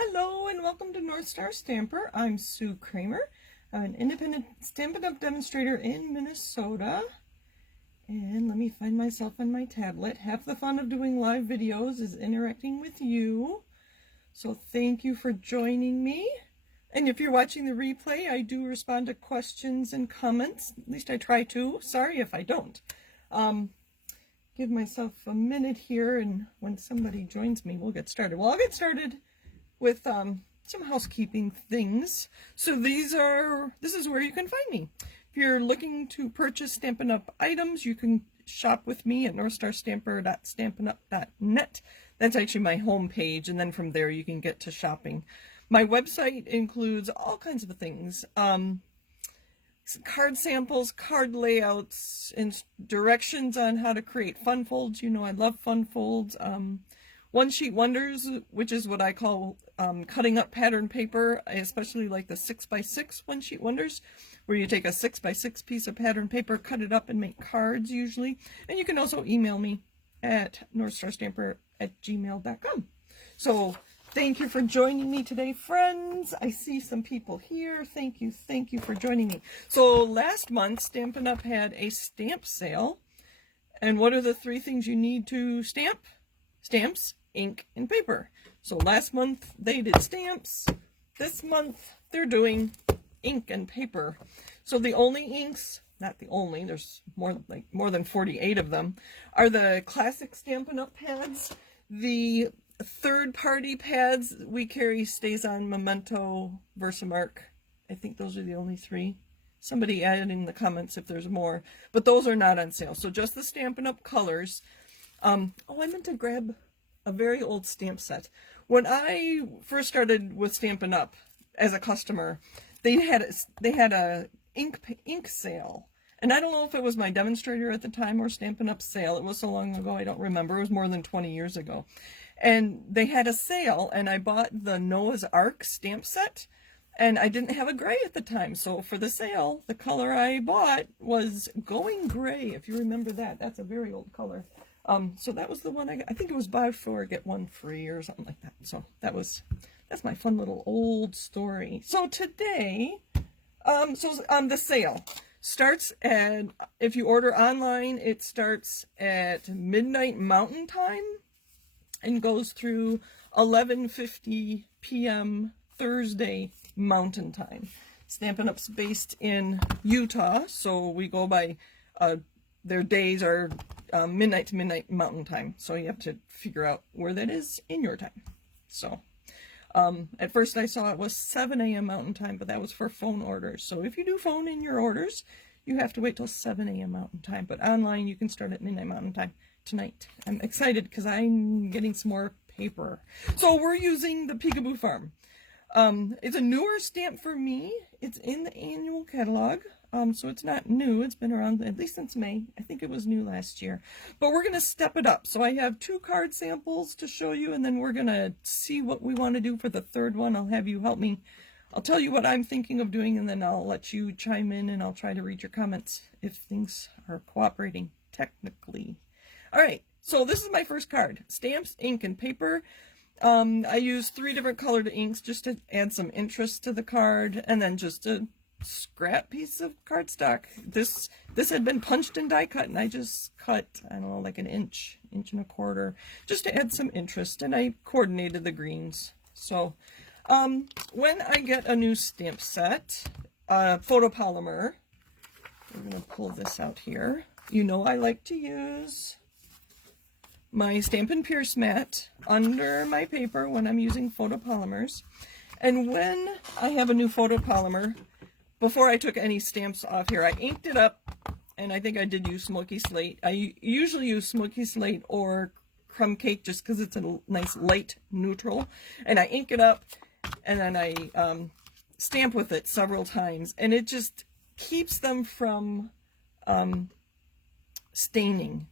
Hello and welcome to North Star Stamper. I'm Sue Kramer. I'm an independent Stampin' Up! Demonstrator in Minnesota. And let me find myself on my tablet. Half the fun of doing live videos is interacting with you. So thank you for joining me. And if you're watching the replay, I do respond to questions and comments. At least I try to. Sorry if I don't. Give myself a minute here, and when somebody joins me, we'll get started. Well, I'll get started with some housekeeping things. So this is where you can find me. If you're looking to purchase Stampin' Up! Items, you can shop with me at northstarstamper.stampinup.net. That's actually my home page, and then from there you can get to shopping. My website includes all kinds of things. Card samples, card layouts, and directions on how to create fun folds. You know I love fun folds. One sheet wonders, which is what I call cutting up pattern paper. I especially like the 6x6 one sheet wonders, where you take a 6x6 piece of pattern paper, cut it up, and make cards usually. And you can also email me at northstarstamper@gmail.com. So thank you for joining me today, friends. I see some people here. Thank you for joining me. So last month, Stampin' Up! Had a stamp sale. And what are the three things you need to stamp? Stamps, ink, and paper. So last month they did stamps. This month they're doing ink and paper. So the only inks, not the only, there's more than 48 of them, are the classic Stampin' Up! Pads. The third-party pads we carry StazOn, Memento, Versamark. I think those are the only three. Somebody add in the comments if there's more. But those are not on sale. So just the Stampin' Up! Colors. Oh, I meant to grab a very old stamp set. When I first started with Stampin' Up! As a customer, they had a ink sale. And I don't know if it was my demonstrator at the time or Stampin' Up! Sale. It was so long ago, I don't remember. It was more than 20 years ago. And they had a sale, and I bought the Noah's Ark stamp set, and I didn't have a gray at the time. So for the sale, the color I bought was Going Gray, if you remember that. That's a very old color. So that was the one I think it was buy four, get one free or something like that. So that's my fun little old story. So today, the sale starts at, if you order online, it starts at midnight Mountain Time and goes through 11:50 p.m. Thursday Mountain Time. Stampin' Up's based in Utah, so we go by their days are midnight to midnight Mountain Time, so you have to figure out where that is in your time. So at first I saw it was 7 a.m. Mountain Time, but that was for phone orders. So if you do phone in your orders, you have to wait till 7 a.m. Mountain Time, but online you can start at midnight Mountain Time tonight. I'm excited because I'm getting some more paper. So we're using the Peekaboo Farm. It's a newer stamp for me. It's in the annual catalog. So it's not new. It's been around at least since May. I think it was new last year. But we're going to step it up. So I have 2 card samples to show you, and then we're going to see what we want to do for the third one. I'll have you help me. I'll tell you what I'm thinking of doing, and then I'll let you chime in, and I'll try to read your comments if things are cooperating technically. All right, so this is my first card. Stamps, ink, and paper. I use 3 different colored inks just to add some interest to the card, and then just a scrap piece of cardstock. This had been punched and die cut, and I just cut, I don't know, like an inch and a quarter, just to add some interest, and I coordinated the greens. So when I get a new stamp set, photopolymer, we're going to pull this out here. You know I like to use my Stampin' Pierce mat under my paper when I'm using photopolymers. And when I have a new photopolymer, before I took any stamps off here, I inked it up, and I think I did use Smoky Slate. I usually use Smoky Slate or Crumb Cake just because it's a nice light neutral. And I ink it up, and then I stamp with it several times, and it just keeps them from staining.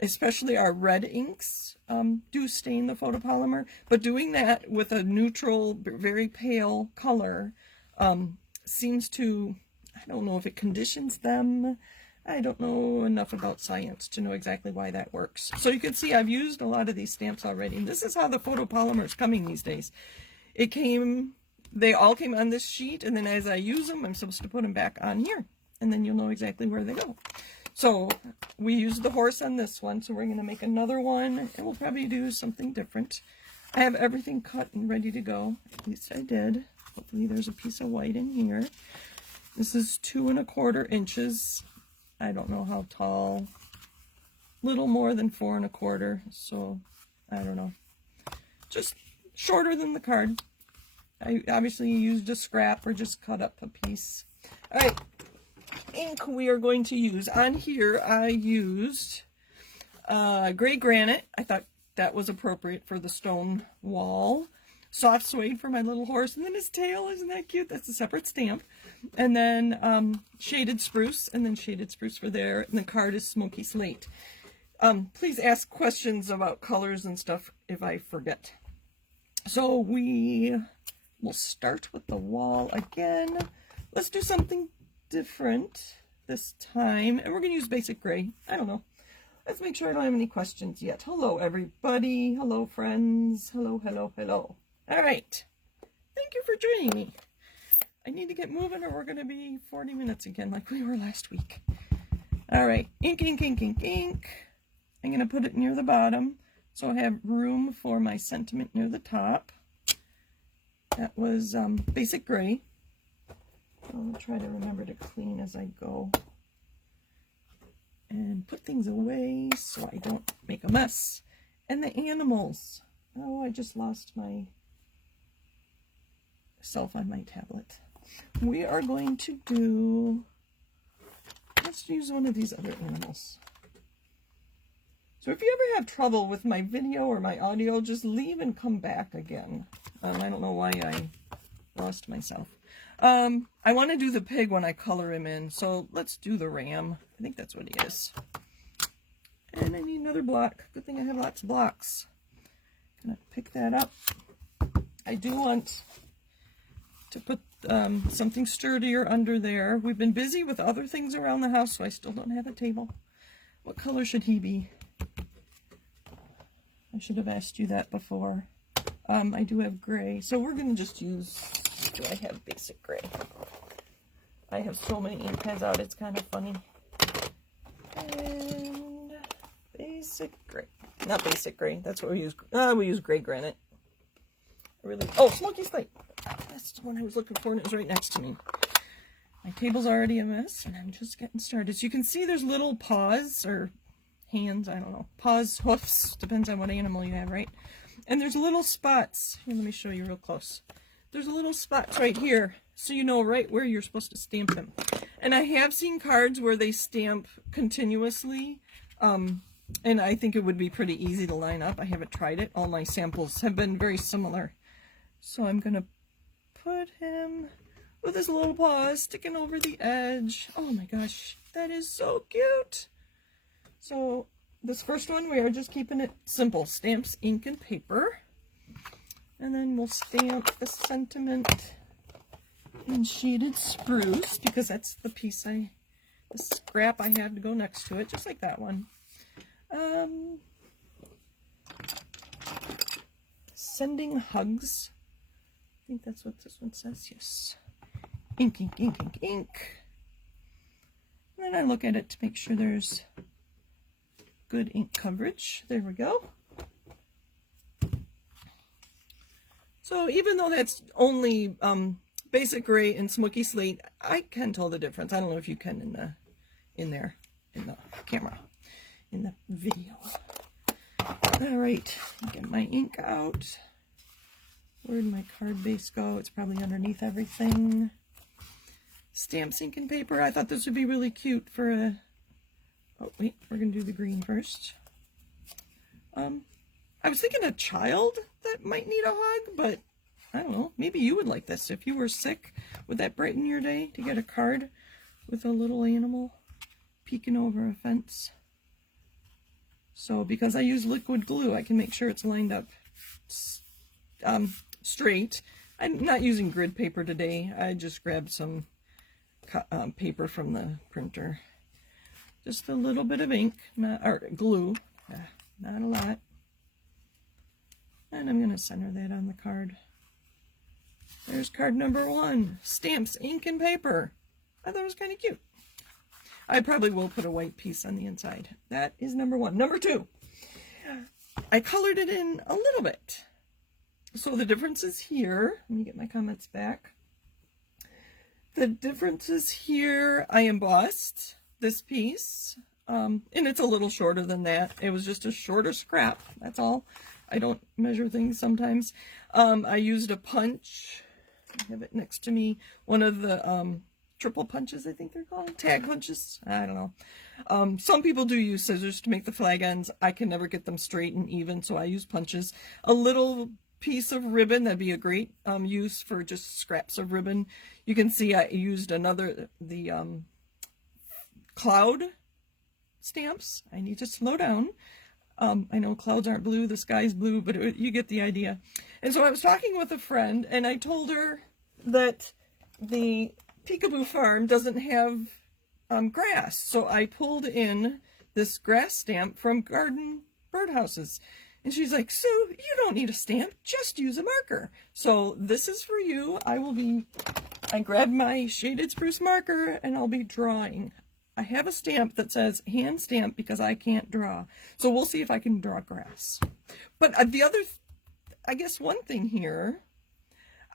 Especially our red inks do stain the photopolymer, but doing that with a neutral, very pale color seems to, I don't know if it conditions them. I don't know enough about science to know exactly why that works. So you can see I've used a lot of these stamps already, and this is how the photopolymer is coming these days. they all came on this sheet, and then as I use them, I'm supposed to put them back on here, and then you'll know exactly where they go. So we used the horse on this one, so we're going to make another one, and we'll probably do something different. I have everything cut and ready to go. At least I did. Hopefully there's a piece of white in here. This is 2 1/4 inches. I don't know how tall. Little more than 4 1/4, so I don't know. Just shorter than the card. I obviously used a scrap or just cut up a piece. All right, ink we are going to use. On here I used gray granite. I thought that was appropriate for the stone wall. Soft suede for my little horse, and then his tail, isn't that cute? That's a separate stamp. And then shaded spruce, and then shaded spruce for there, and the card is smoky slate. Please ask questions about colors and stuff if I forget. So we will start with the wall again. Let's do something different this time, and we're going to use basic gray. I don't know. Let's make sure I don't have any questions yet. Hello, everybody. Hello, friends. Hello, hello, hello. All right. Thank you for joining me. I need to get moving or we're going to be 40 minutes again like we were last week. All right. Ink, ink, ink, ink, ink. I'm going to put it near the bottom so I have room for my sentiment near the top. That was basic gray. I'll try to remember to clean as I go and put things away so I don't make a mess. And the animals. Oh, I just lost myself on my tablet. We are going to do, let's use one of these other animals. So if you ever have trouble with my video or my audio, just leave and come back again. I don't know why I lost myself. I want to do the pig when I color him in, so let's do the ram. I think that's what he is. And I need another block. Good thing I have lots of blocks. Gonna pick that up. I do want to put something sturdier under there. We've been busy with other things around the house, so I still don't have a table. What color should he be? I should have asked you that before. I do have gray, so we're going to just use, do I have basic gray? I have so many ink pens out, it's kind of funny. And basic gray. Not basic gray, that's what we use. We use gray granite. Oh, smoky slate. That's the one I was looking for, and it was right next to me. My table's already a mess, and I'm just getting started. So you can see there's little paws, or hands, I don't know. Paws, hoofs, depends on what animal you have, right? And there's little spots. Here, let me show you real close. There's little spots right here, so you know right where you're supposed to stamp them. And I have seen cards where they stamp continuously, and I think it would be pretty easy to line up. I haven't tried it. All my samples have been very similar. So I'm going to put him with his little paws sticking over the edge. Oh my gosh, that is so cute. So this first one, we are just keeping it simple. Stamps, ink, and paper. And then we'll stamp the sentiment in shaded spruce, because that's the piece the scrap I have to go next to it, just like that one. Sending hugs. I think that's what this one says, yes. Ink, ink, ink, ink, ink. And then I look at it to make sure there's good ink coverage. There we go. So even though that's only basic gray and smoky slate, I can tell the difference. I don't know if you can in the camera, in the video. All right, get my ink out. Where'd my card base go? It's probably underneath everything. Stamps, ink, and paper. I thought this would be really cute for a... Oh, wait, we're going to do the green first. I was thinking a child that might need a hug, but I don't know. Maybe you would like this. If you were sick, would that brighten your day to get a card with a little animal peeking over a fence? So because I use liquid glue, I can make sure it's lined up straight. I'm not using grid paper today. I just grabbed some paper from the printer. Just a little bit of ink, or glue, not a lot. And I'm going to center that on the card. There's card number 1. Stamps, ink, and paper. I thought it was kind of cute. I probably will put a white piece on the inside. That is number 1. Number 2. I colored it in a little bit. So the difference is here. Let me get my comments back. The difference is here. I embossed this piece. And it's a little shorter than that. It was just a shorter scrap. That's all. I don't measure things sometimes. I used a punch. I have it next to me. One of the triple punches, I think they're called. Tag punches. I don't know. Some people do use scissors to make the flag ends. I can never get them straight and even, so I use punches. A little piece of ribbon, that'd be a great use for just scraps of ribbon. You can see I used the cloud stamps. I need to slow down. I know clouds aren't blue, the sky's blue, but you get the idea. And so I was talking with a friend, and I told her that the Peekaboo Farm doesn't have grass. So I pulled in this grass stamp from Garden Birdhouses. And she's like, Sue, you don't need a stamp, just use a marker. So this is for you. I grabbed my shaded spruce marker and I'll be drawing. I have a stamp that says hand stamp because I can't draw. So we'll see if I can draw grass. But I guess one thing here,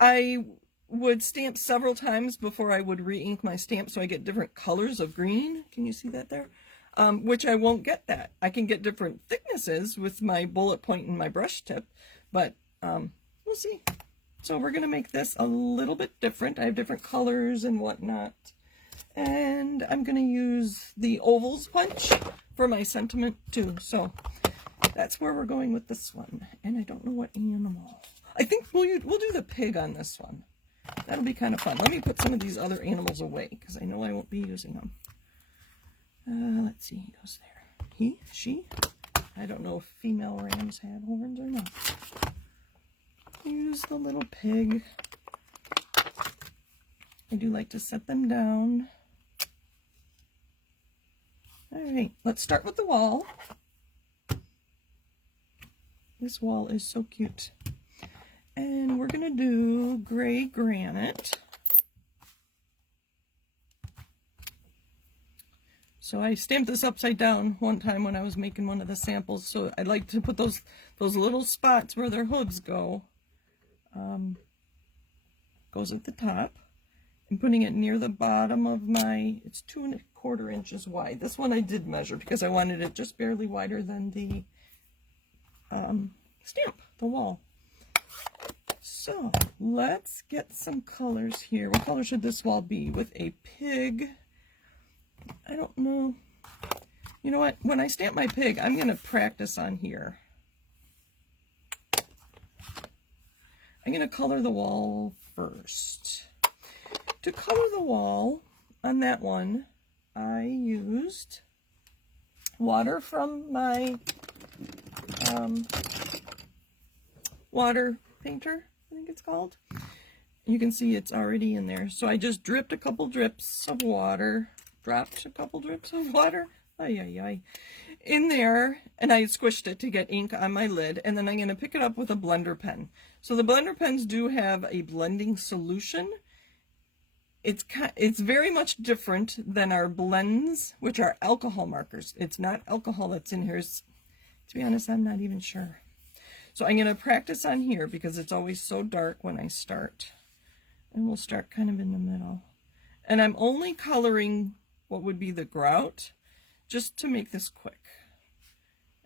I would stamp several times before I would re-ink my stamp so I get different colors of green. Can you see that there? Which I won't get that. I can get different thicknesses with my bullet point and my brush tip, but we'll see. So we're going to make this a little bit different. I have different colors and whatnot. And I'm going to use the ovals punch for my sentiment too. So that's where we're going with this one. And I don't know what animal. I think we'll do the pig on this one. That'll be kind of fun. Let me put some of these other animals away because I know I won't be using them. Let's see, he goes there. He, she. I don't know if female rams have horns or not. Use the little pig. I do like to set them down. All right, let's start with the wall. This wall is so cute. And we're going to do gray granite. So I stamped this upside down one time when I was making one of the samples. So I'd like to put those little spots where their hooves go. Goes at the top. I'm putting it near the bottom of it's 2¼ inches wide. This one I did measure because I wanted it just barely wider than the stamp, the wall. So let's get some colors here. What color should this wall be? With a pig. I don't know. You know what? When I stamp my pig, I'm going to practice on here. I'm going to color the wall first. To color the wall on that one, I used water from my water painter, I think it's called. You can see it's already in there. So I just dripped a couple drips of water, dropped a couple drips of water, in there, and I squished it to get ink on my lid, and then I'm going to pick it up with a blender pen. So the blender pens do have a blending solution. It's very much different than our blends, which are alcohol markers. It's not alcohol that's in here. To be honest, I'm not even sure. So I'm going to practice on here because it's always so dark when I start. And we'll start kind of in the middle. And I'm only coloring what would be the grout, just to make this quick.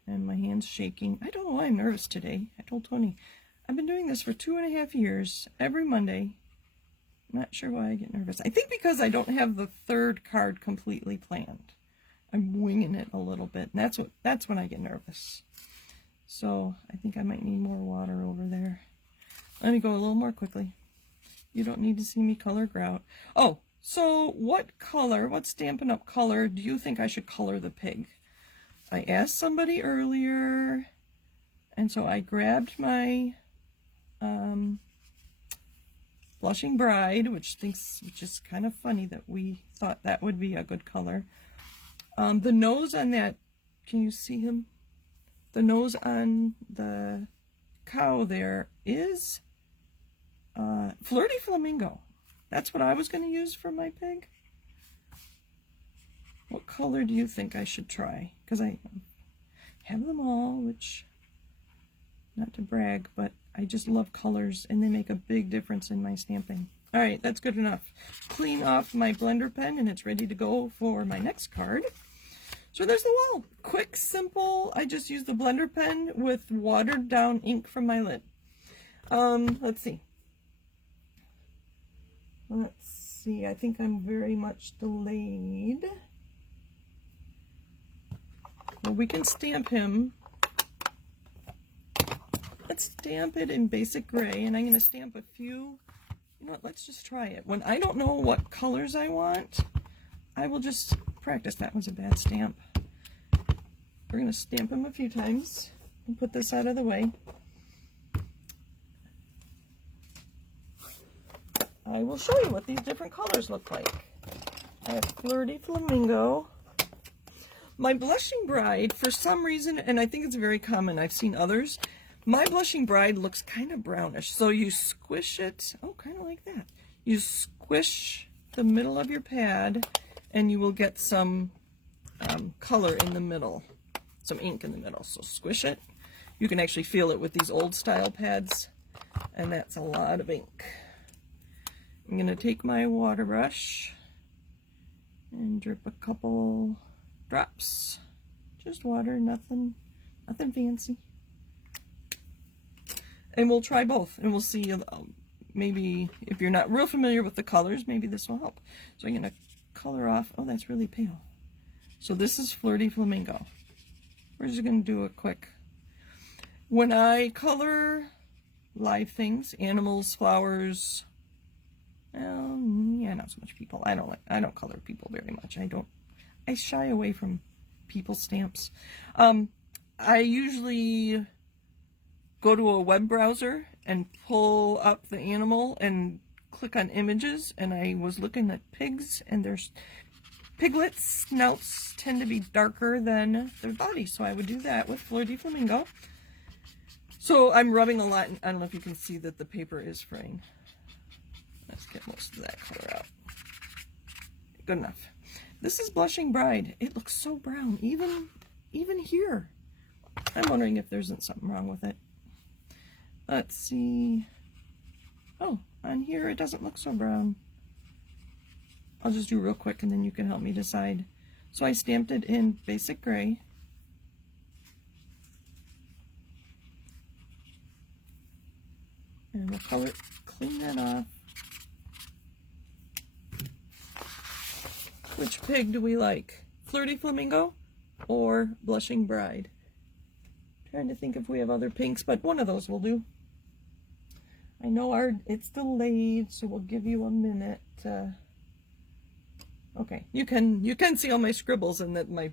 And my hand's shaking. I don't know why I'm nervous today. I told Tony, I've been doing this for 2.5 years, every Monday. I'm not sure why I get nervous. I think because I don't have the third card completely planned. I'm winging it a little bit, and that's when I get nervous. So I think I might need more water over there. Let me go a little more quickly. You don't need to see me color grout. Oh, so what Stampin' Up! Color do you think I should color the pig? I asked somebody earlier, and so I grabbed my Blushing Bride, which is kind of funny that we thought that would be a good color. The nose on that, can you see him? The nose on the cow there is Flirty Flamingo. That's what I was going to use for my pig. What color do you think I should try? Because I have them all, which, not to brag, but I just love colors, and they make a big difference in my stamping. All right, that's good enough. Clean off my blender pen, and it's ready to go for my next card. So there's the wall. Quick, simple. I just used the blender pen with watered down ink from my lid. Let's see. I think I'm very much delayed. Well, we can stamp him. Let's stamp it in basic gray, and I'm going to stamp a few. You know what, let's just try it. When I don't know what colors I want, I will just practice. That was a bad stamp. We're going to stamp him a few times and put this out of the way. I will show you what these different colors look like. I have Flirty Flamingo. My Blushing Bride, for some reason, and I think it's very common, I've seen others, my Blushing Bride looks kind of brownish. So you squish it, oh, kind of like that. You squish the middle of your pad, and you will get some color in the middle, some ink in the middle. So squish it. You can actually feel it with these old style pads, and that's a lot of ink. I'm going to take my water brush and drip a couple drops. Just water, nothing fancy. And we'll try both, and we'll see. Maybe if you're not real familiar with the colors, maybe this will help. So I'm going to color off. Oh, that's really pale. So this is Flirty Flamingo. We're just going to do it quick. When I color live things, animals, flowers, yeah, not so much people. I don't color people very much. I shy away from people stamps. I usually go to a web browser and pull up the animal and click on images, and I was looking at pigs, and there's piglets' snouts tend to be darker than their bodies, so I would do that with Flirty Flamingo. So I'm rubbing a lot, and I don't know if you can see that the paper is fraying. Let's get most of that color out. Good enough. This is Blushing Bride. It looks so brown, even here. I'm wondering if there isn't something wrong with it. Let's see. Oh, on here it doesn't look so brown. I'll just do real quick, and then you can help me decide. So I stamped it in basic gray. And we'll clean that off. Which pig do we like? Flirty Flamingo or Blushing Bride? Trying to think if we have other pinks, but one of those will do. I know it's delayed, so we'll give you a minute. Okay, you can see all my scribbles and that my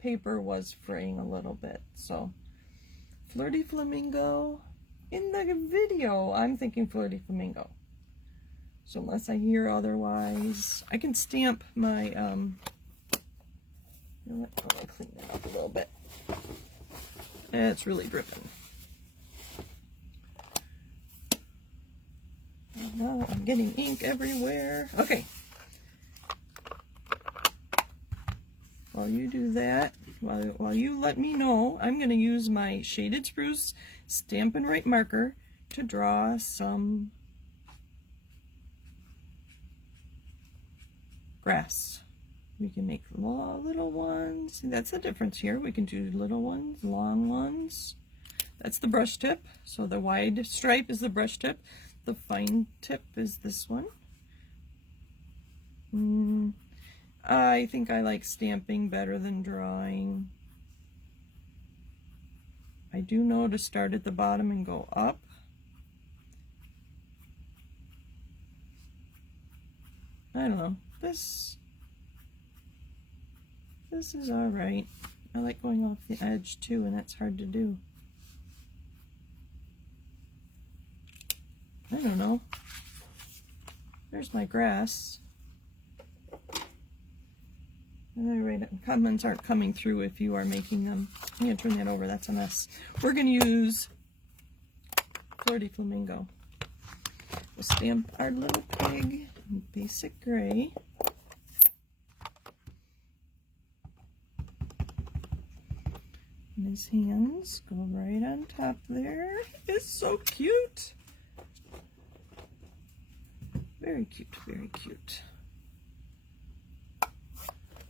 paper was fraying a little bit. So Flirty Flamingo. In the video, I'm thinking Flirty Flamingo. So unless I hear otherwise, I can stamp my, let me clean that up a little bit. It's really dripping. Now I'm getting ink everywhere. Okay. While you do that, while you let me know, I'm going to use my Shaded Spruce Stampin' Right marker to draw some grass. We can make little ones. See, that's the difference here. We can do little ones, long ones. That's the brush tip. So the wide stripe is the brush tip. The fine tip is this one. I think I like stamping better than drawing. I do know to start at the bottom and go up. I don't know. This is all right. I like going off the edge too, and that's hard to do. I don't know. There's my grass. All right, comments aren't coming through if you are making them. I'm going to turn that over. That's a mess. We're going to use Flirty Flamingo. We'll stamp our little pig in basic gray. And his hands go right on top there. It's so cute. Very cute, very cute.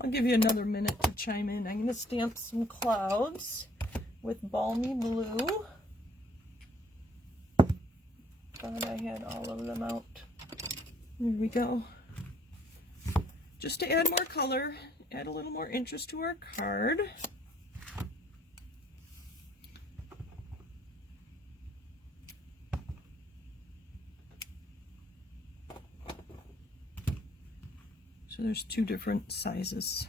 I'll give you another minute to chime in. I'm going to stamp some clouds with balmy blue. Thought I had all of them out. There we go. Just to add more color, add a little more interest to our card. So there's two different sizes.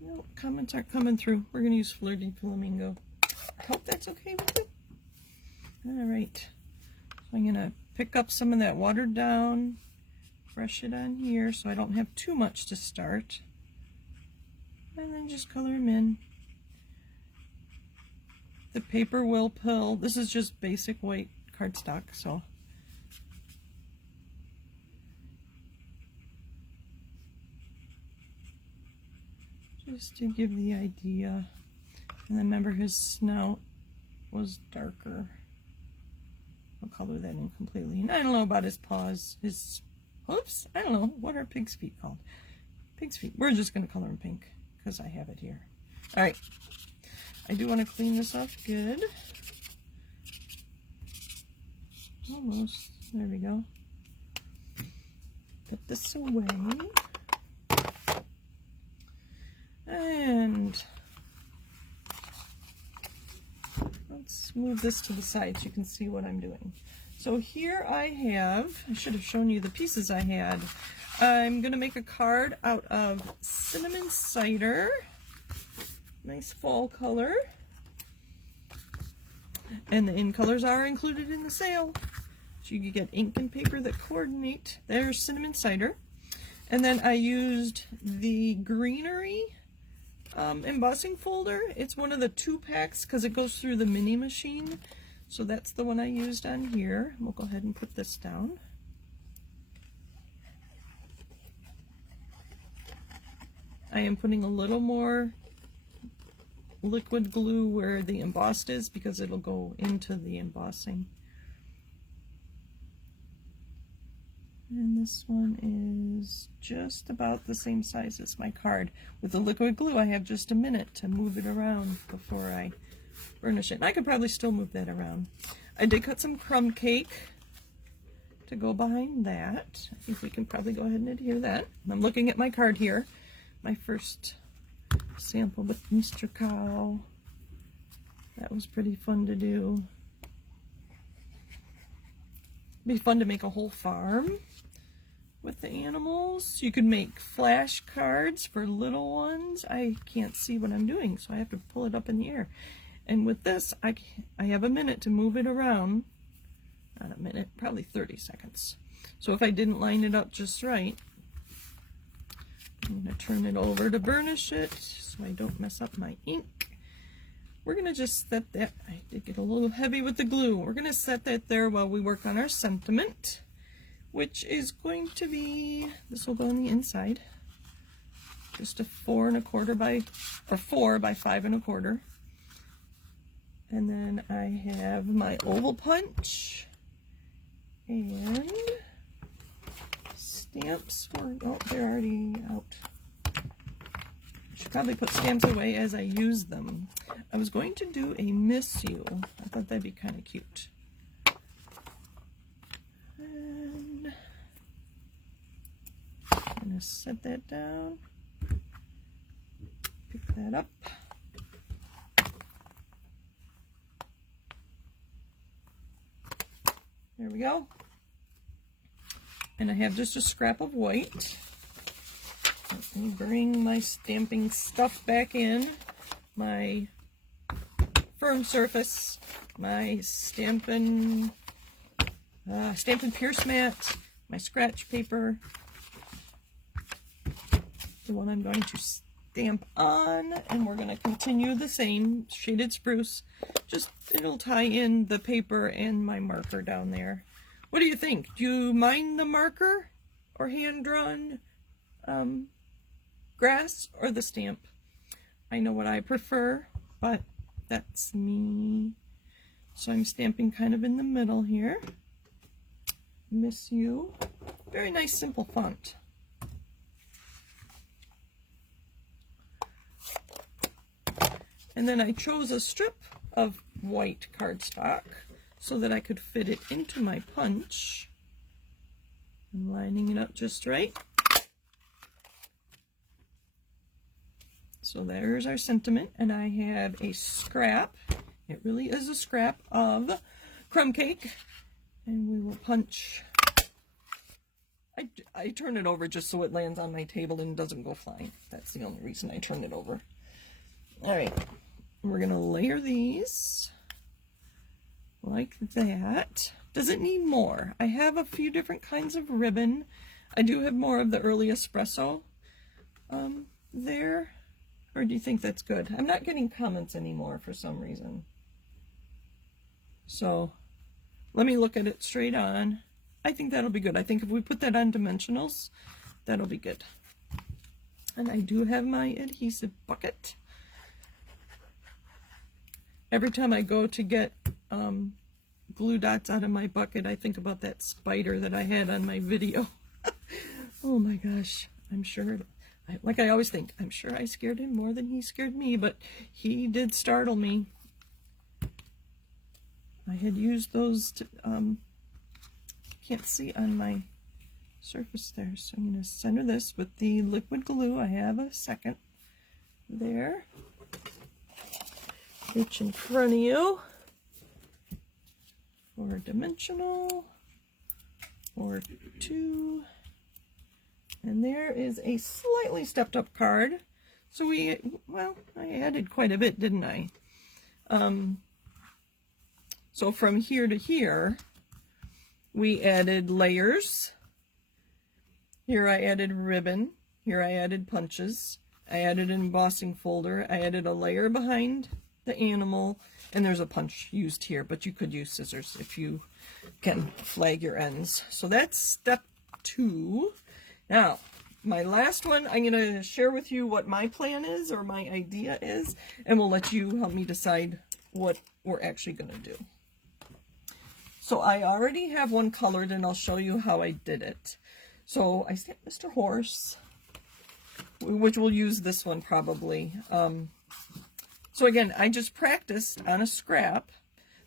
No, comments aren't coming through. We're going to use Flirty Flamingo. I hope that's okay with you. All right. So I'm going to pick up some of that watered down, brush it on here so I don't have too much to start. And then just color them in. The paper will pill. This is just basic white cardstock, so just to give the idea. And then remember his snout was darker. I'll color that in completely. And I don't know about his paws. Oops, I don't know. What are pig's feet called? Pig's feet. We're just going to color in pink because I have it here. All right. I do want to clean this off good. Almost. There we go. Put this away. And let's move this to the side so you can see what I'm doing. So here I should have shown you the pieces I had. I'm going to make a card out of cinnamon cider. Nice fall color. And the in colors are included in the sale. So you can get ink and paper that coordinate. There's cinnamon cider. And then I used the greenery embossing folder. It's one of the 2-packs because it goes through the mini machine. So that's the one I used on here. We'll go ahead and put this down. I am putting a little more liquid glue where the embossed is because it'll go into the embossing. And this one is just about the same size as my card. With the liquid glue, I have just a minute to move it around before I burnish it. And I could probably still move that around. I did cut some crumb cake to go behind that. I think we can probably go ahead and adhere that. I'm looking at my card here. My first sample with Mr. Cow. That was pretty fun to do. It'd be fun to make a whole farm with the animals. You could make flash cards for little ones. I can't see what I'm doing, so I have to pull it up in the air. And with this, I have a minute to move it around. Not a minute, probably 30 seconds. So if I didn't line it up just right, I'm going to turn it over to burnish it so I don't mess up my ink. We're going to just set that, I did get a little heavy with the glue. We're going to set that there while we work on our sentiment, which is going to be, this will go on the inside, just a 4 1/4 by, or 4 by 5 1/4. And then I have my oval punch and stamps for, oh, they're already out. Should probably put stamps away as I use them. I was going to do a miss you. I thought that'd be kind of cute. And I'm going to set that down. Pick that up. There we go. And I have just a scrap of white. Let me bring my stamping stuff back in. My firm surface, my Stampin' Pierce mat, my scratch paper, the one I'm going to stamp on, and we're going to continue the same shaded spruce. Just, it'll tie in the paper and my marker down there. What do you think? Do you mind the marker or hand-drawn grass or the stamp? I know what I prefer, but that's me. So I'm stamping kind of in the middle here. Miss You. Very nice, simple font. And then I chose a strip of white cardstock so that I could fit it into my punch. I'm lining it up just right. So there's our sentiment, and I have a scrap. It really is a scrap of crumb cake, and we will punch. I turn it over just so it lands on my table and doesn't go flying. That's the only reason I turn it over. All right, we're gonna layer these like that. Does it need more? I have a few different kinds of ribbon. I do have more of the early espresso there. Or do you think that's good? I'm not getting comments anymore for some reason. So let me look at it straight on. I think that'll be good. I think if we put that on dimensionals, that'll be good. And I do have my adhesive bucket. Every time I go to get glue dots out of my bucket, I think about that spider that I had on my video. Oh my gosh, I'm sure, like I always think, I'm sure I scared him more than he scared me, but he did startle me. I had used those to, can't see on my surface there, so I'm going to center this with the liquid glue. I have a second there. Reach in front of you for dimensional, or 2. And there is a slightly stepped up card. So well, I added quite a bit, didn't I? So from here to here, we added layers. Here I added ribbon. Here I added punches. I added an embossing folder. I added a layer behind the animal, and there's a punch used here, but you could use scissors if you can flag your ends. So that's step 2. Now, my last one, I'm going to share with you what my plan is, or my idea is, and we'll let you help me decide what we're actually going to do. So I already have one colored, and I'll show you how I did it. So I stamped Mr. Horse, which we'll use this one probably. So again, I just practiced on a scrap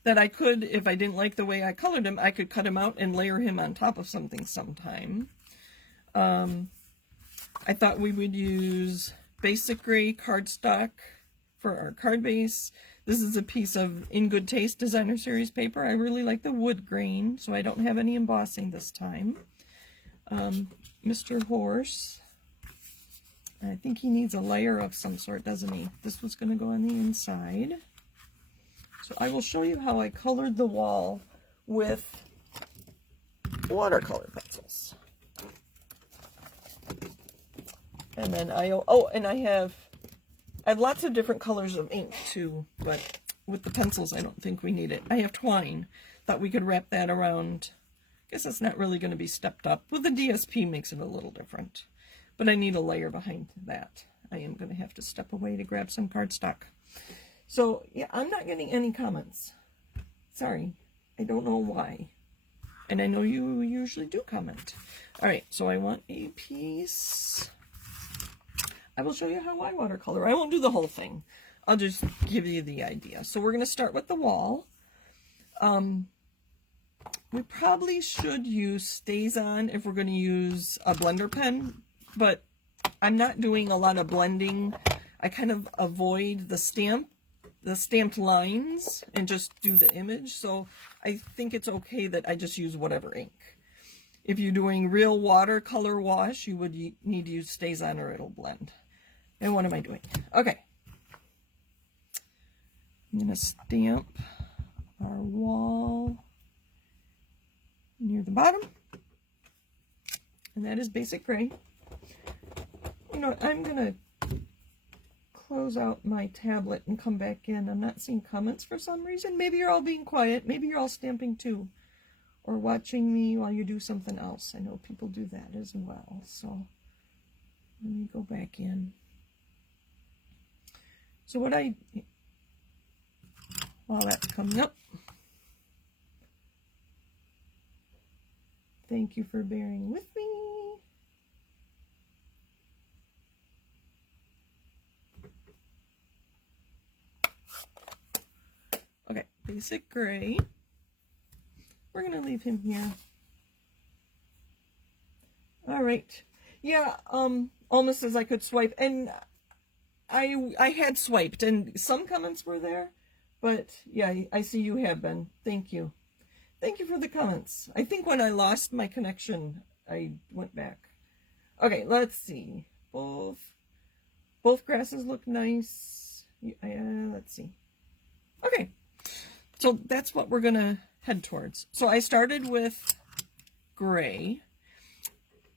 that I could, if I didn't like the way I colored him, I could cut him out and layer him on top of something sometime. I thought we would use basic gray cardstock for our card base. This is a piece of In Good Taste Designer Series paper. I really like the wood grain, so I don't have any embossing this time. Mr. Horse, I think he needs a layer of some sort, doesn't he? This was going to go on the inside. So I will show you how I colored the wall with watercolor pencils. And then I have lots of different colors of ink too, but with the pencils I don't think we need it. I have twine. Thought we could wrap that around. Guess it's not really going to be stepped up. With the DSP makes it a little different. But I need a layer behind that. I am going to have to step away to grab some cardstock. So yeah, I'm not getting any comments. Sorry. I don't know why. And I know you usually do comment. Alright, so I want a piece. I will show you how I watercolor. I won't do the whole thing. I'll just give you the idea. So we're going to start with the wall. We probably should use StazOn if we're going to use a blender pen, but I'm not doing a lot of blending. I kind of avoid the stamped lines and just do the image. So I think it's okay that I just use whatever ink. If you're doing real watercolor wash, you would need to use StazOn or it'll blend. And what am I doing? Okay. I'm going to stamp our wall near the bottom. And that is basic gray. You know, I'm going to close out my tablet and come back in. I'm not seeing comments for some reason. Maybe you're all being quiet. Maybe you're all stamping too. Or watching me while you do something else. I know people do that as well. So let me go back in. So while that's coming up, thank you for bearing with me. Okay, basic gray. We're going to leave him here. All right. Yeah, almost as I could swipe. And I had swiped, and some comments were there. But, yeah, I see you have been. Thank you. Thank you for the comments. I think when I lost my connection, I went back. Okay, let's see. Both grasses look nice. Let's see. Okay. So that's what we're going to head towards. So I started with gray.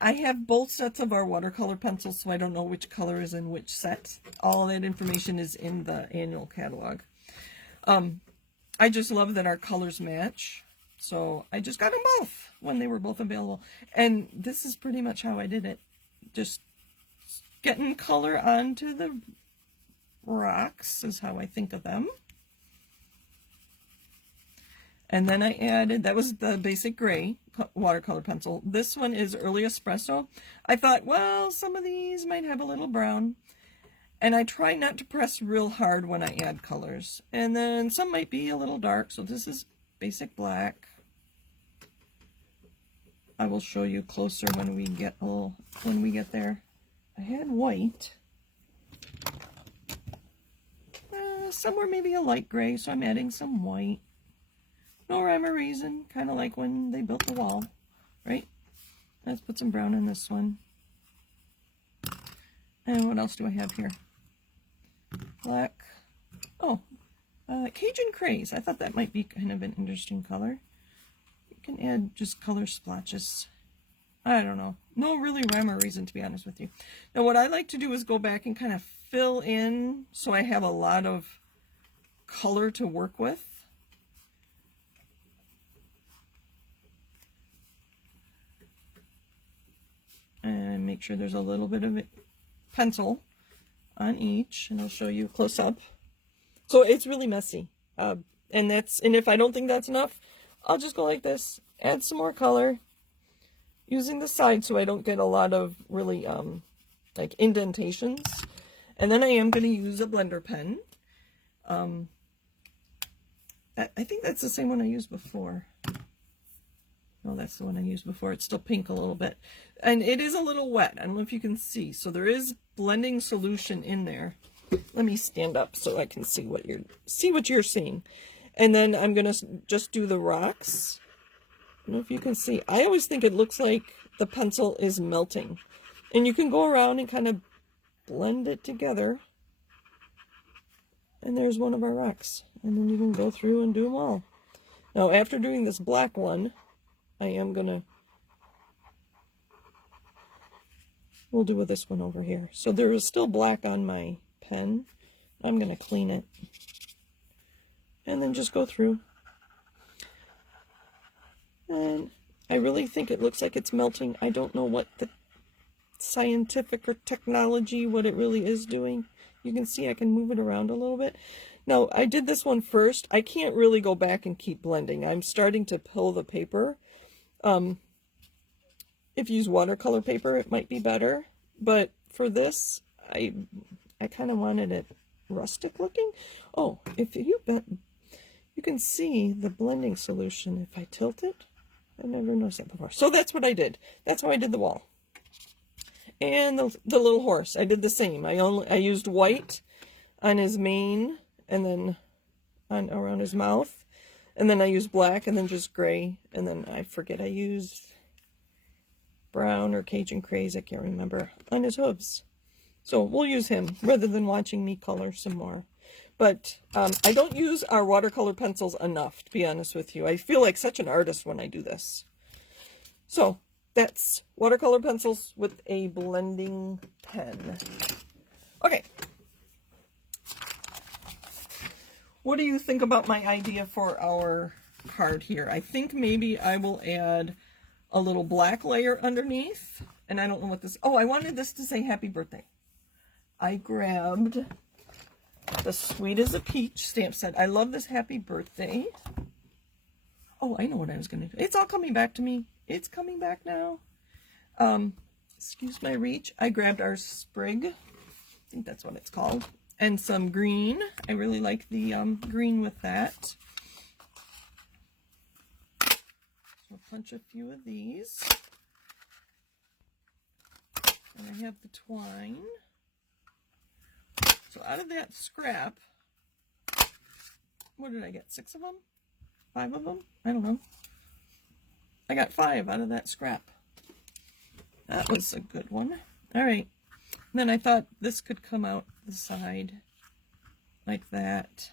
I have both sets of our watercolor pencils, so I don't know which color is in which set. All that information is in the annual catalog. I just love that our colors match. So I just got them both when they were both available. And this is pretty much how I did it. Just getting color onto the rocks is how I think of them. And then I added, that was the basic gray watercolor pencil. This one is Early Espresso. I thought, well, some of these might have a little brown. And I try not to press real hard when I add colors. And then some might be a little dark. So this is basic black. I will show you closer when we get there. I had white. Somewhere maybe a light gray, so I'm adding some white. No rhyme or reason, kind of like when they built the wall, right? Let's put some brown in this one. And what else do I have here? Black. Oh, Cajun Craze. I thought that might be kind of an interesting color. You can add just color splotches. I don't know. No really rhyme or reason, to be honest with you. Now, what I like to do is go back and kind of fill in so I have a lot of color to work with. And make sure there's a little bit of pencil on each, and I'll show you close up. So it's really messy, and if I don't think that's enough, I'll just go like this, add some more color, using the side so I don't get a lot of really like indentations. And then I am going to use a blender pen. I think that's the same one I used before. No, that's the one I used before. It's still pink a little bit. And it is a little wet. I don't know if you can see. So there is blending solution in there. Let me stand up so I can see what you're seeing. And then I'm going to just do the rocks. I don't know if you can see. I always think it looks like the pencil is melting. And you can go around and kind of blend it together. And there's one of our rocks. And then you can go through and do them all. Now, after doing this black one, we'll do with this one over here. So there is still black on my pen. I'm going to clean it. And then just go through. And I really think it looks like it's melting. I don't know what the scientific or technology, what it really is doing. You can see I can move it around a little bit. Now, I did this one first. I can't really go back and keep blending. I'm starting to pull the paper. If you use watercolor paper, it might be better. But for this, I kind of wanted it rustic looking. Oh, if you can see the blending solution if I tilt it. I never noticed that before. So that's what I did. That's how I did the wall. And the little horse, I did the same. I used white on his mane and then around his mouth. And then I used black and then just gray. And then I forget I used brown or Cajun Craze, I can't remember, on his hooves. So we'll use him rather than watching me color some more. But I don't use our watercolor pencils enough, to be honest with you. I feel like such an artist when I do this. So that's watercolor pencils with a blending pen. Okay. what do you think about my idea for our card here? I think maybe I will add a little black layer underneath. And I don't know what this... Oh, I wanted this to say happy birthday. I grabbed the Sweet as a Peach stamp set. I love this happy birthday. Oh, I know what I was going to do. It's all coming back to me. It's coming back now. Excuse my reach. I grabbed our sprig. I think that's what it's called. And some green. I really like the green with that. So I'll punch a few of these. And I have the twine. So out of that scrap, what did I get? 6 of them? 5 of them? I don't know. I got 5 out of that scrap. That was a good one. All right. And then I thought this could come out the side like that.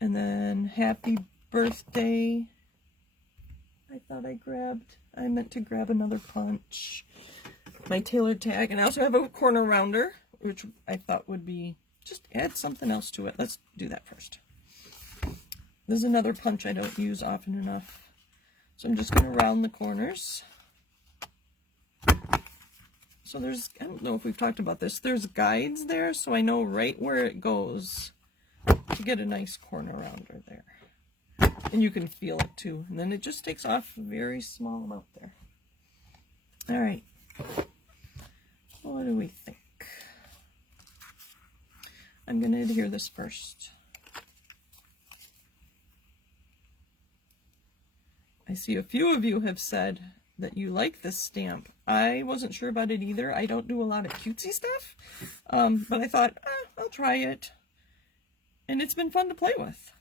And then happy birthday. I thought I meant to grab another punch. My tailored tag. And I also have a corner rounder, which I thought would be, just add something else to it. Let's do that first. There's another punch I don't use often enough. So I'm just going to round the corners. So there's, I don't know if we've talked about this, there's guides there, so I know right where it goes to get a nice corner rounder there. And you can feel it too. And then it just takes off a very small amount there. All right. What do we think? I'm going to adhere this first. I see a few of you have said that you like this stamp. I wasn't sure about it either. I don't do a lot of cutesy stuff, but I thought, I'll try it. And it's been fun to play with.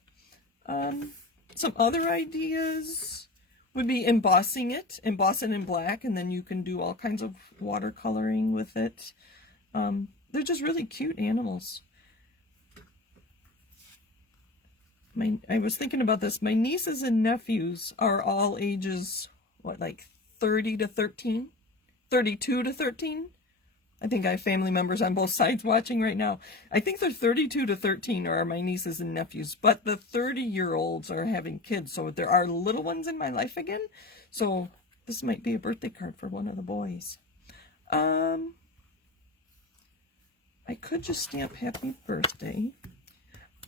Some other ideas would be embossing it, emboss it in black, and then you can do all kinds of watercoloring with it. They're just really cute animals. I was thinking about this. My nieces and nephews are all ages, what, like 30 to 13? 32 to 13? I think I have family members on both sides watching right now. I think they're 32 to 13 are my nieces and nephews, but the 30-year-olds are having kids, so there are little ones in my life again. So this might be a birthday card for one of the boys. I could just stamp happy birthday.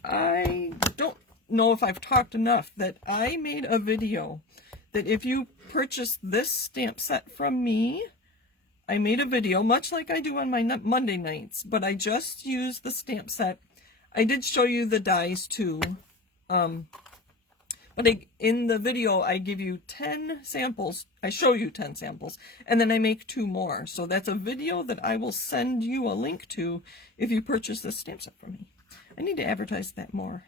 I don't know if I've talked enough that I made a video that if you purchase this stamp set from me, I made a video, much like I do on my Monday nights, but I just used the stamp set. I did show you the dies too, but in the video I give you 10 samples. I show you 10 samples, and then I make 2 more. So that's a video that I will send you a link to if you purchase this stamp set from me. I need to advertise that more.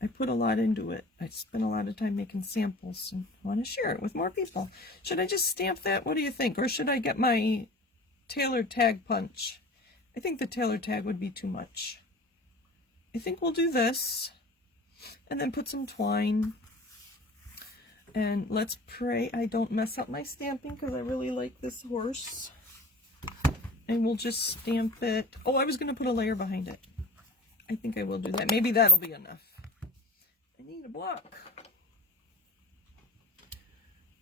I put a lot into it. I spent a lot of time making samples and want to share it with more people. Should I just stamp that? What do you think? Or should I get my tailored tag punch? I think the tailored tag would be too much. I think we'll do this and then put some twine. And let's pray I don't mess up my stamping because I really like this horse. And we'll just stamp it. Oh, I was going to put a layer behind it. I think I will do that. Maybe that'll be enough. I need a block.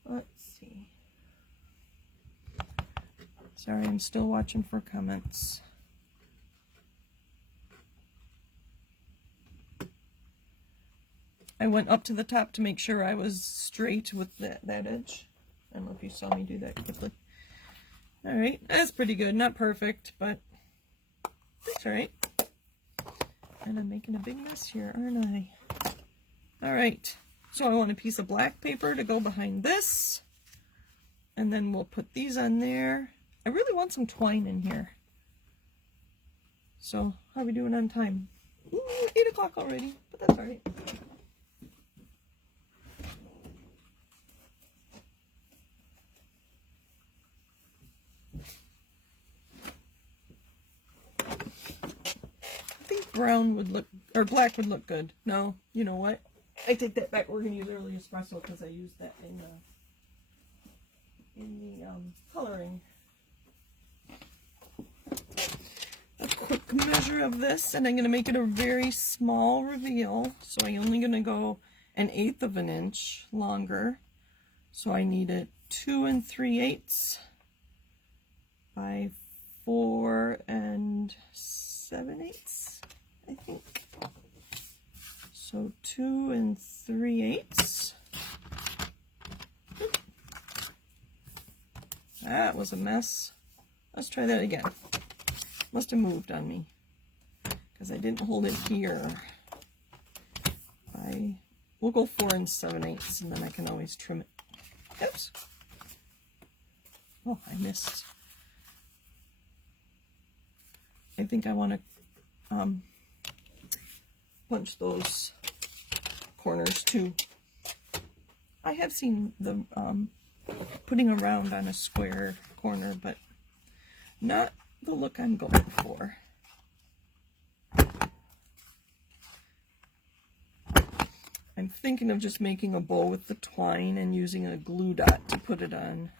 Let's see. Sorry, I'm still watching for comments. I went up to the top to make sure I was straight with that edge. I don't know if you saw me do that quickly. All right, that's pretty good. Not perfect, but that's all right. And I'm making a big mess here, aren't I? All right, so I want a piece of black paper to go behind this. And then we'll put these on there. I really want some twine in here. So, how are we doing on time? Ooh, 8 o'clock already, but that's all right. I think brown would look, or black would look good. No, you know what? I take that back. We're going to use early espresso because I used that in the coloring. A quick measure. measure of this, and I'm going to make it a very small reveal. So I'm only going to go 1/8 of an inch longer. So I need it 2 3/8 by 4 7/8, I think. So 2 3/8. That was a mess. Let's try that again. Must have moved on me because I didn't hold it here. We'll go 4 7/8, and then I can always trim it. Oops. Oh, I missed. I think I want to punch those corners too. I have seen the putting a round on a square corner, but not the look I'm going for. I'm thinking of just making a bow with the twine and using a glue dot to put it on,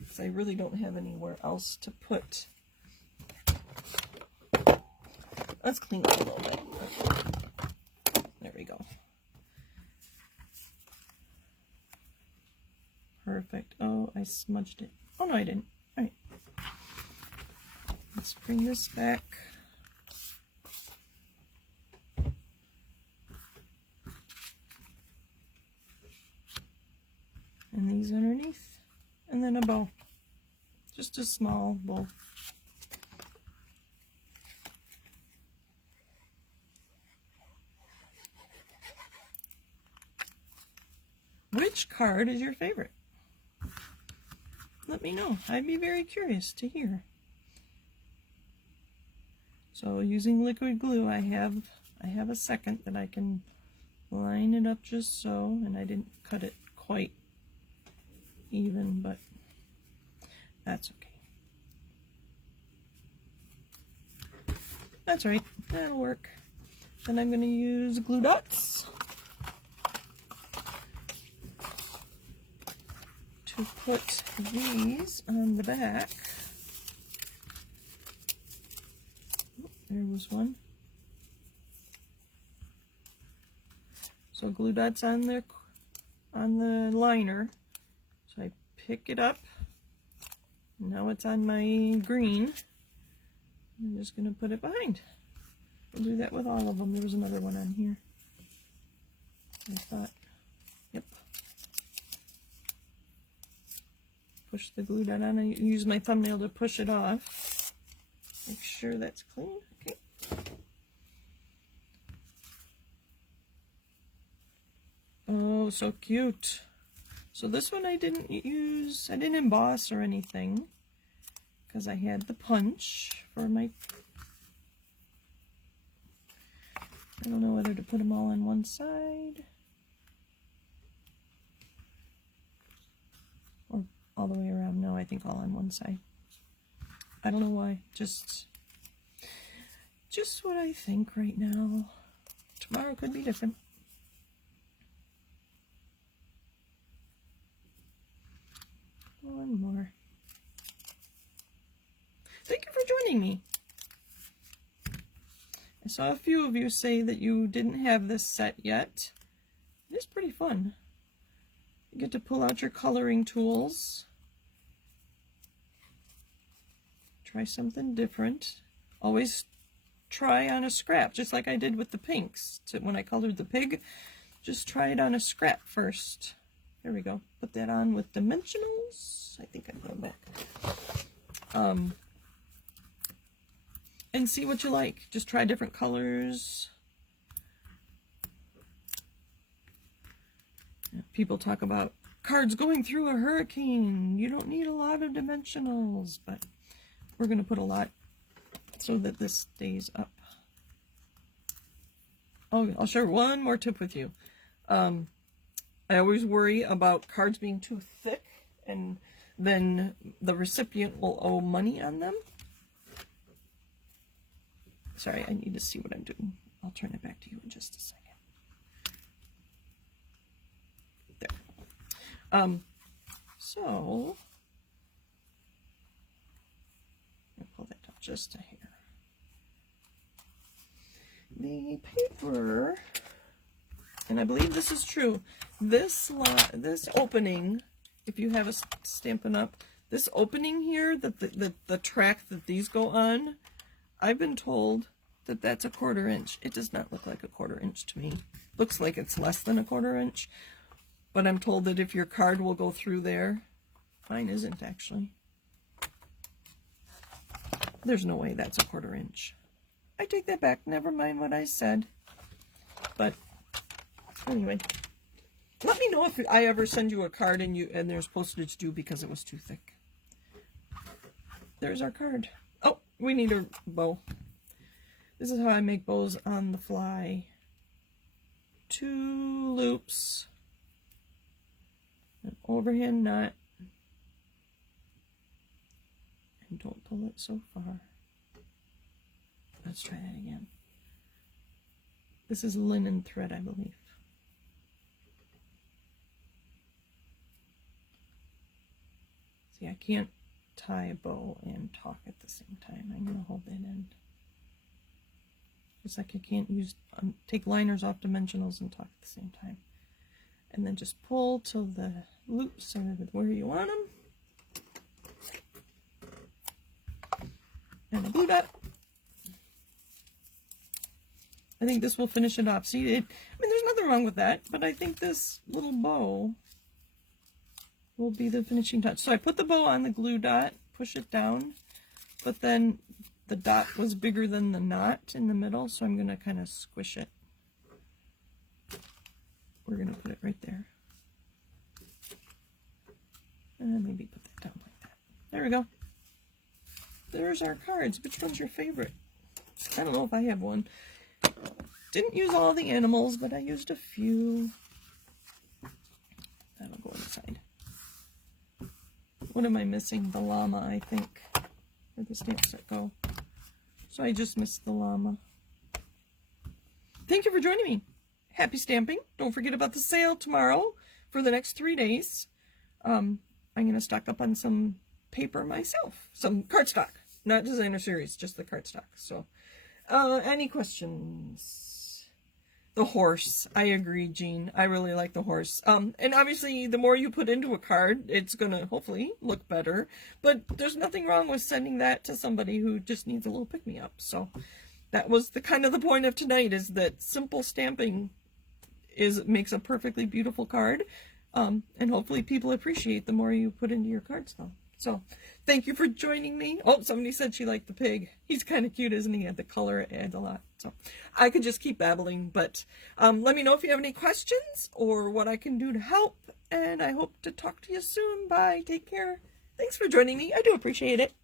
because I really don't have anywhere else to put. Let's clean up a little bit. There we go. Perfect. Oh, I smudged it. Oh, no, I didn't. All right. Let's bring this back. And these underneath. And then a bow. Just a small bow. Which card is your favorite? Let me know. I'd be very curious to hear. So using liquid glue, I have a second that I can line it up just so, and I didn't cut it quite even, but that's okay. That's right, that'll work. Then I'm going to use glue dots to put these on the back. Oh, there was one. So glue dots on the liner. So I pick it up. Now it's on my green. I'm just going to put it behind. We'll do that with all of them. There was another one on here. I thought, yep. Push the glue dot on. I use my thumbnail to push it off. Make sure that's clean. Okay. Oh, so cute. So this one I didn't emboss or anything because I had the punch for my, I don't know whether to put them all on one side or all the way around. No, I think all on one side. I don't know why, just what I think right now. Tomorrow could be different. One more. Thank you for joining me. I saw a few of you say that you didn't have this set yet. It is pretty fun. You get to pull out your coloring tools. Try something different. Always try on a scrap, just like I did with the pinks. When I colored the pig, just try it on a scrap first. There we go. Put that on with dimensionals. I think I'm going back. And see what you like. Just try different colors. People talk about cards going through a hurricane. You don't need a lot of dimensionals, but we're going to put a lot so that this stays up. Oh, I'll share one more tip with you. I always worry about cards being too thick and then the recipient will owe money on them. Sorry, I need to see what I'm doing. I'll turn it back to you in just a second. There. So, I'll pull that down just a hair. the paper, and I believe this is true, this opening, if you have a Stampin' Up, this opening here, the track that these go on, I've been told that that's a 1/4 inch. It does not look like a 1/4 inch to me. Looks like it's less than a 1/4 inch, but I'm told that if your card will go through there, mine isn't actually. There's no way that's a 1/4 inch. I take that back. Never mind what I said. But anyway, let me know if I ever send you a card and there's postage due because it was too thick. There's our card. Oh, we need a bow. This is how I make bows on the fly. 2 loops, an overhand knot, and don't pull it so far. Let's try that again. This is linen thread, I believe. See, I can't tie a bow and talk at the same time. I'm going to hold that in. It's like I can't take liners off dimensionals and talk at the same time. And then just pull till the loops are where you want them. And a glue dot. I think this will finish it off. See, I mean, there's nothing wrong with that, but I think this little bow will be the finishing touch. So I put the bow on the glue dot, push it down, but then the dot was bigger than the knot in the middle, so I'm going to kind of squish it. We're going to put it right there. And maybe put that down like that. There we go. There's our cards. Which one's your favorite? I don't know if I have one. Didn't use all the animals, but I used a few. That'll go inside. What am I missing? The llama, I think. Where the stamps that go. So I just missed the llama. Thank you for joining me. Happy stamping. Don't forget about the sale tomorrow for the next 3 days. I'm going to stock up on some paper myself. Some cardstock. Not designer series, just the cardstock. So, any questions? The horse. I agree, Jean. I really like the horse. And obviously, the more you put into a card, it's going to hopefully look better. But there's nothing wrong with sending that to somebody who just needs a little pick-me-up. So that was the kind of the point of tonight, is that simple stamping makes a perfectly beautiful card. And hopefully people appreciate the more you put into your cards, though. So thank you for joining me. Oh, somebody said she liked the pig. He's kind of cute, isn't he? The color adds a lot. So I could just keep babbling, but let me know if you have any questions or what I can do to help. And I hope to talk to you soon. Bye. Take care. Thanks for joining me. I do appreciate it.